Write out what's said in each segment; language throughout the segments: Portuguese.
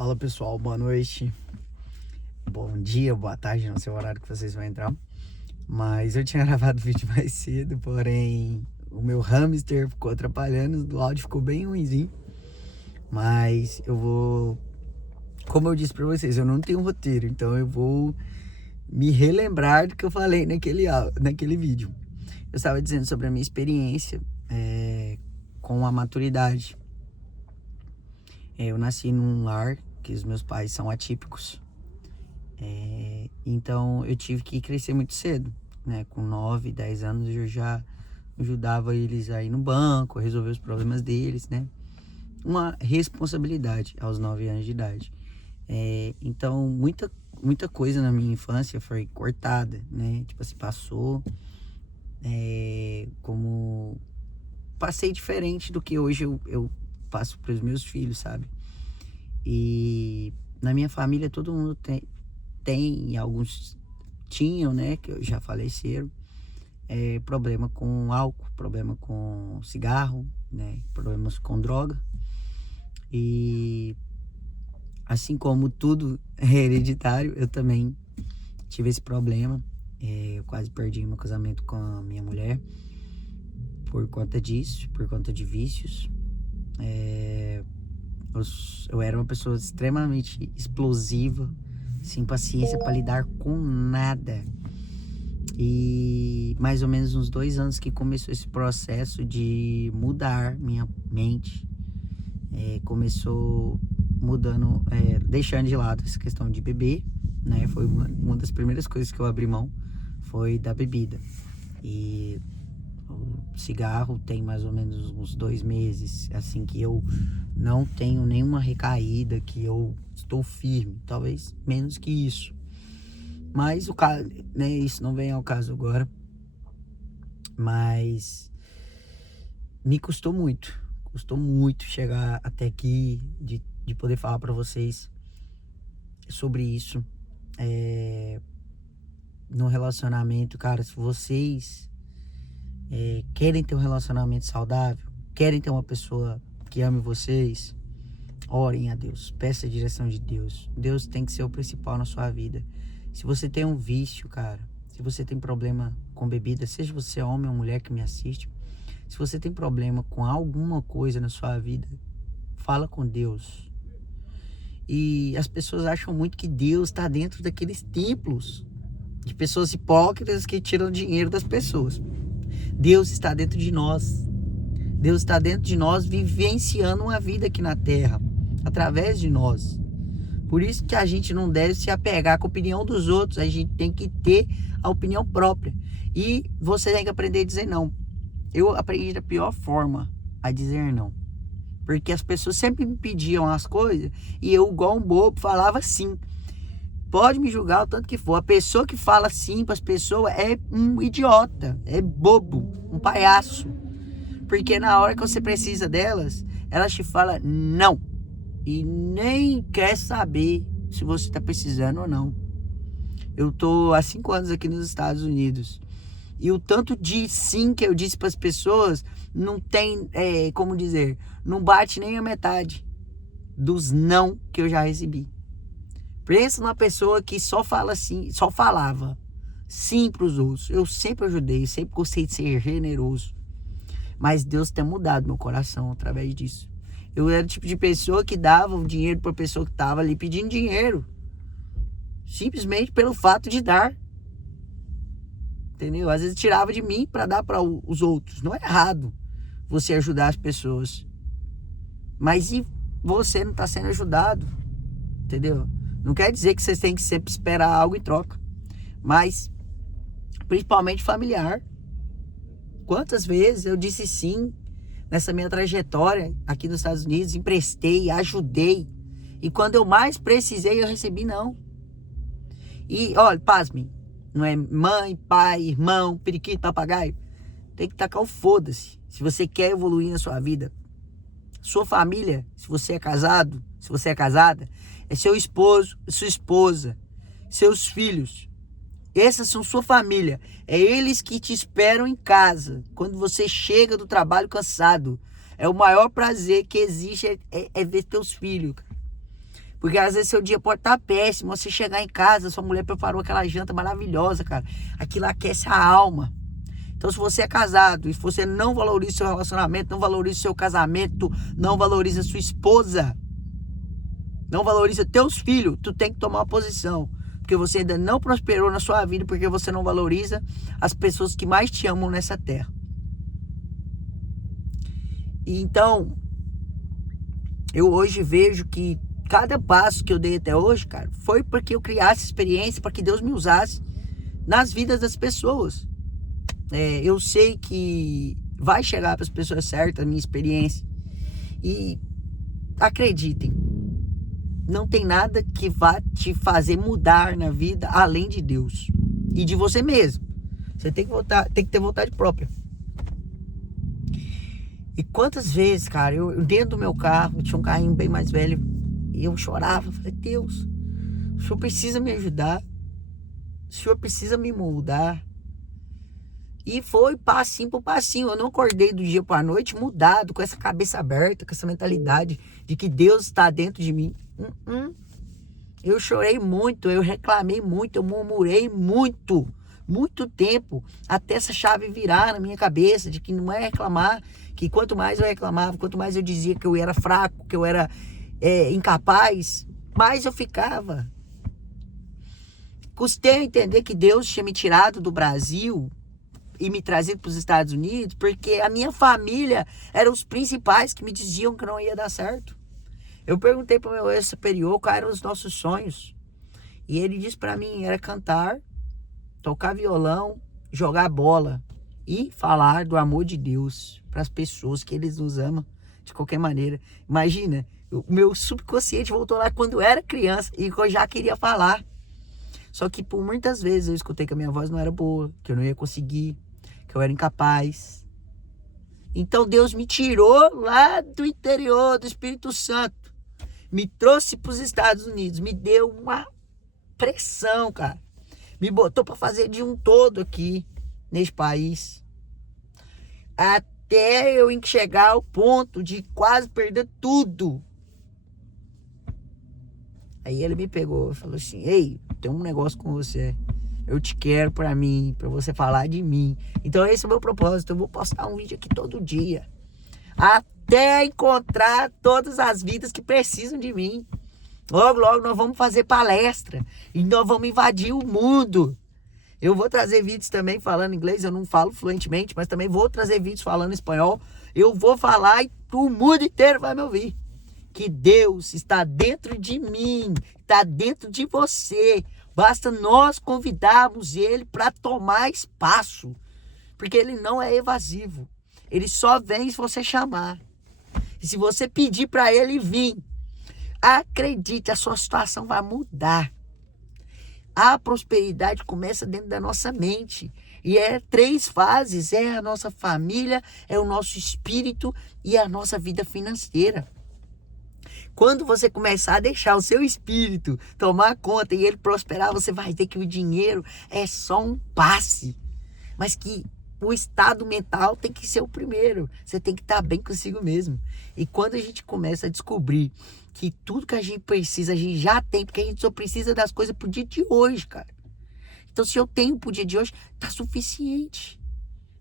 Fala pessoal, boa noite, bom dia, boa tarde, não sei o horário que vocês vão entrar. Mas eu tinha gravado o vídeo mais cedo, porém o meu hamster ficou atrapalhando, o áudio ficou bem ruimzinho. Mas eu vou, como eu disse pra vocês, eu não tenho roteiro, então eu vou me relembrar do que eu falei naquele vídeo. Eu estava dizendo sobre a minha experiência com a maturidade. Eu nasci num lar que os meus pais são atípicos. Então eu tive que crescer muito cedo, né? Com 9, 10 anos eu já ajudava eles a ir no banco, a resolver os problemas deles, né? Uma responsabilidade aos 9 anos de idade. Então muita coisa na minha infância foi cortada, né? Tipo assim, passou como... Passei diferente do que hoje eu passo para os meus filhos, sabe? E na minha família todo mundo tem, alguns tinham, né, que já faleceram, problema com álcool, problema com cigarro, né, problemas com droga. E assim como tudo é hereditário, eu também tive esse problema. Eu quase perdi meu casamento com a minha mulher por conta disso, por conta de vícios. Eu era uma pessoa extremamente explosiva, sem paciência para lidar com nada. E mais ou menos uns 2 anos que começou esse processo de mudar minha mente. Começou mudando, deixando de lado essa questão de beber, né? Foi uma das primeiras coisas que eu abri mão, foi da bebida. E o cigarro tem mais ou menos uns 2 meses, assim, que eu não tenho nenhuma recaída, que eu estou firme, talvez menos que isso. Mas o caso, né, isso não vem ao caso agora. Mas me custou muito chegar até aqui, de poder falar para vocês sobre isso. No relacionamento, cara, se vocês querem ter um relacionamento saudável, querem ter uma pessoa que ame vocês, orem a Deus, peça a direção de Deus. Deus tem que ser o principal na sua vida. Se você tem um vício, cara, se você tem problema com bebida, seja você homem ou mulher que me assiste, se você tem problema com alguma coisa na sua vida, fala com Deus. E as pessoas acham muito que Deus está dentro daqueles templos de pessoas hipócritas que tiram dinheiro das pessoas. Deus está dentro de nós. Deus está dentro de nós, vivenciando uma vida aqui na Terra, através de nós. Por isso que a gente não deve se apegar com a opinião dos outros. A gente tem que ter a opinião própria. E você tem que aprender a dizer não. Eu aprendi da pior forma a dizer não. Porque as pessoas sempre me pediam as coisas e eu, igual um bobo, falava sim. Pode me julgar o tanto que for. A pessoa que fala sim para as pessoas é um idiota, é bobo, um palhaço. Porque na hora que você precisa delas, elas te falam não. E nem quer saber se você está precisando ou não. Eu tô há 5 anos aqui nos Estados Unidos. E o tanto de sim que eu disse para as pessoas não tem, como dizer, não bate nem a metade dos não que eu já recebi. Pensa numa pessoa que só fala sim, só falava sim para os outros. Eu sempre ajudei, sempre gostei de ser generoso. Mas Deus tem mudado meu coração através disso. Eu era o tipo de pessoa que dava o dinheiro para a pessoa que estava ali pedindo dinheiro. Simplesmente pelo fato de dar. Entendeu? Às vezes tirava de mim para dar para os outros. Não é errado você ajudar as pessoas. Mas e você não está sendo ajudado? Entendeu? Não quer dizer que vocês têm que sempre esperar algo em troca. Mas, principalmente familiar. Quantas vezes eu disse sim nessa minha trajetória aqui nos Estados Unidos, emprestei, ajudei. E quando eu mais precisei, eu recebi não. E, olha, pasmem, não é mãe, pai, irmão, periquito, papagaio. Tem que tacar o foda-se. Se você quer evoluir na sua vida, sua família, se você é casado, se você é casada, é seu esposo, sua esposa, seus filhos. Essas são sua família. É eles que te esperam em casa. Quando você chega do trabalho cansado. É o maior prazer que existe é ver teus filhos. Porque às vezes seu dia pode estar péssimo, você chegar em casa, sua mulher preparou aquela janta maravilhosa, cara. Aquilo aquece a alma. Então, se você é casado e se você não valoriza seu relacionamento, não valoriza seu casamento, não valoriza sua esposa, não valoriza teus filhos, tu tem que tomar uma posição. Porque você ainda não prosperou na sua vida, porque você não valoriza as pessoas que mais te amam nessa terra. E então, eu hoje vejo que cada passo que eu dei até hoje, cara, foi porque eu criasse experiência, para que Deus me usasse nas vidas das pessoas. Eu sei que vai chegar para as pessoas certas a minha experiência. E acreditem, não tem nada que vá te fazer mudar na vida além de Deus e de você mesmo. Você tem que ter vontade própria. E quantas vezes, cara, eu dentro do meu carro, eu tinha um carrinho bem mais velho, e eu chorava, eu falei, Deus, o Senhor precisa me ajudar, o Senhor precisa me moldar. E foi passinho por passinho. Eu não acordei do dia para a noite mudado, com essa cabeça aberta, com essa mentalidade de que Deus está dentro de mim. Eu chorei muito, eu reclamei muito, eu murmurei muito tempo, até essa chave virar na minha cabeça, de que não é reclamar, que quanto mais eu reclamava, quanto mais eu dizia que eu era fraco, que eu era incapaz, mais eu ficava. Custei a entender que Deus tinha me tirado do Brasil e me trazido para os Estados Unidos, porque a minha família eram os principais que me diziam que não ia dar certo. Eu perguntei para o meu ex-superior quais eram os nossos sonhos. E ele disse para mim, era cantar, tocar violão, jogar bola e falar do amor de Deus para as pessoas, que eles nos amam de qualquer maneira. Imagina, o meu subconsciente voltou lá quando eu era criança e eu já queria falar. Só que por muitas vezes eu escutei que a minha voz não era boa, que eu não ia conseguir, que eu era incapaz. Então Deus me tirou lá do interior do Espírito Santo, me trouxe para os Estados Unidos, me deu uma pressão, cara. Me botou para fazer de um todo aqui nesse país, até eu chegar ao ponto de quase perder tudo. Aí ele me pegou e falou assim, ei, tem um negócio com você, eu te quero pra mim, pra você falar de mim. Então esse é o meu propósito, eu vou postar um vídeo aqui todo dia, até encontrar todas as vidas que precisam de mim. Logo, logo nós vamos fazer palestra, e nós vamos invadir o mundo. Eu vou trazer vídeos também falando inglês, eu não falo fluentemente, mas também vou trazer vídeos falando espanhol. Eu vou falar e o mundo inteiro vai me ouvir. Que Deus está dentro de mim, está dentro de você. Basta nós convidarmos Ele para tomar espaço. Porque Ele não é evasivo. Ele só vem se você chamar. E se você pedir para Ele vir, acredite, a sua situação vai mudar. A prosperidade começa dentro da nossa mente. E é 3 fases. É a nossa família, é o nosso espírito e a nossa vida financeira. Quando você começar a deixar o seu espírito tomar conta e ele prosperar, você vai ver que o dinheiro é só um passe. Mas que o estado mental tem que ser o primeiro. Você tem que estar bem consigo mesmo. E quando a gente começa a descobrir que tudo que a gente precisa, a gente já tem, porque a gente só precisa das coisas pro dia de hoje, cara. Então, se eu tenho pro dia de hoje, tá suficiente.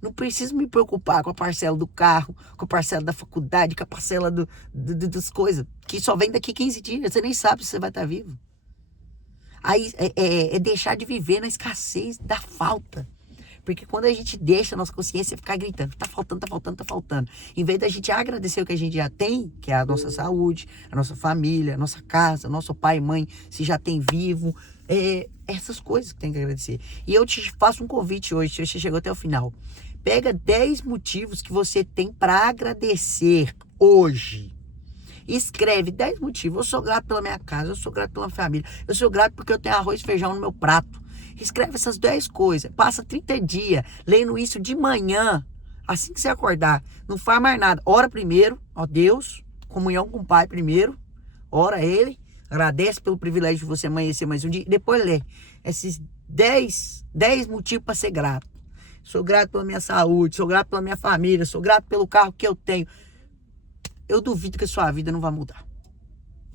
Não preciso me preocupar com a parcela do carro, com a parcela da faculdade, com a parcela das coisas, que só vem daqui 15 dias. Você nem sabe se você vai estar vivo. Aí é deixar de viver na escassez da falta. Porque quando a gente deixa a nossa consciência ficar gritando, tá faltando, tá faltando, tá faltando. Em vez da gente agradecer o que a gente já tem, que é a nossa saúde, a nossa família, a nossa casa, nosso pai e mãe, se já tem vivo, essas coisas que tem que agradecer. E eu te faço um convite hoje, se você chegou até o final. Pega 10 motivos que você tem para agradecer hoje. Escreve 10 motivos. Eu sou grato pela minha casa, eu sou grato pela minha família, eu sou grato porque eu tenho arroz e feijão no meu prato. Escreve essas 10 coisas. Passa 30 dias lendo isso de manhã, assim que você acordar. Não faz mais nada. Ora primeiro, ó Deus, comunhão com o Pai primeiro. Ora a Ele. Agradece pelo privilégio de você amanhecer mais um dia. Depois lê esses 10 motivos para ser grato. Sou grato pela minha saúde, sou grato pela minha família, sou grato pelo carro que eu tenho. Eu duvido que a sua vida não vai mudar.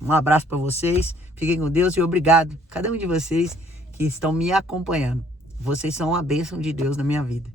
Um abraço para vocês, fiquem com Deus e obrigado cada um de vocês que estão me acompanhando. Vocês são uma bênção de Deus na minha vida.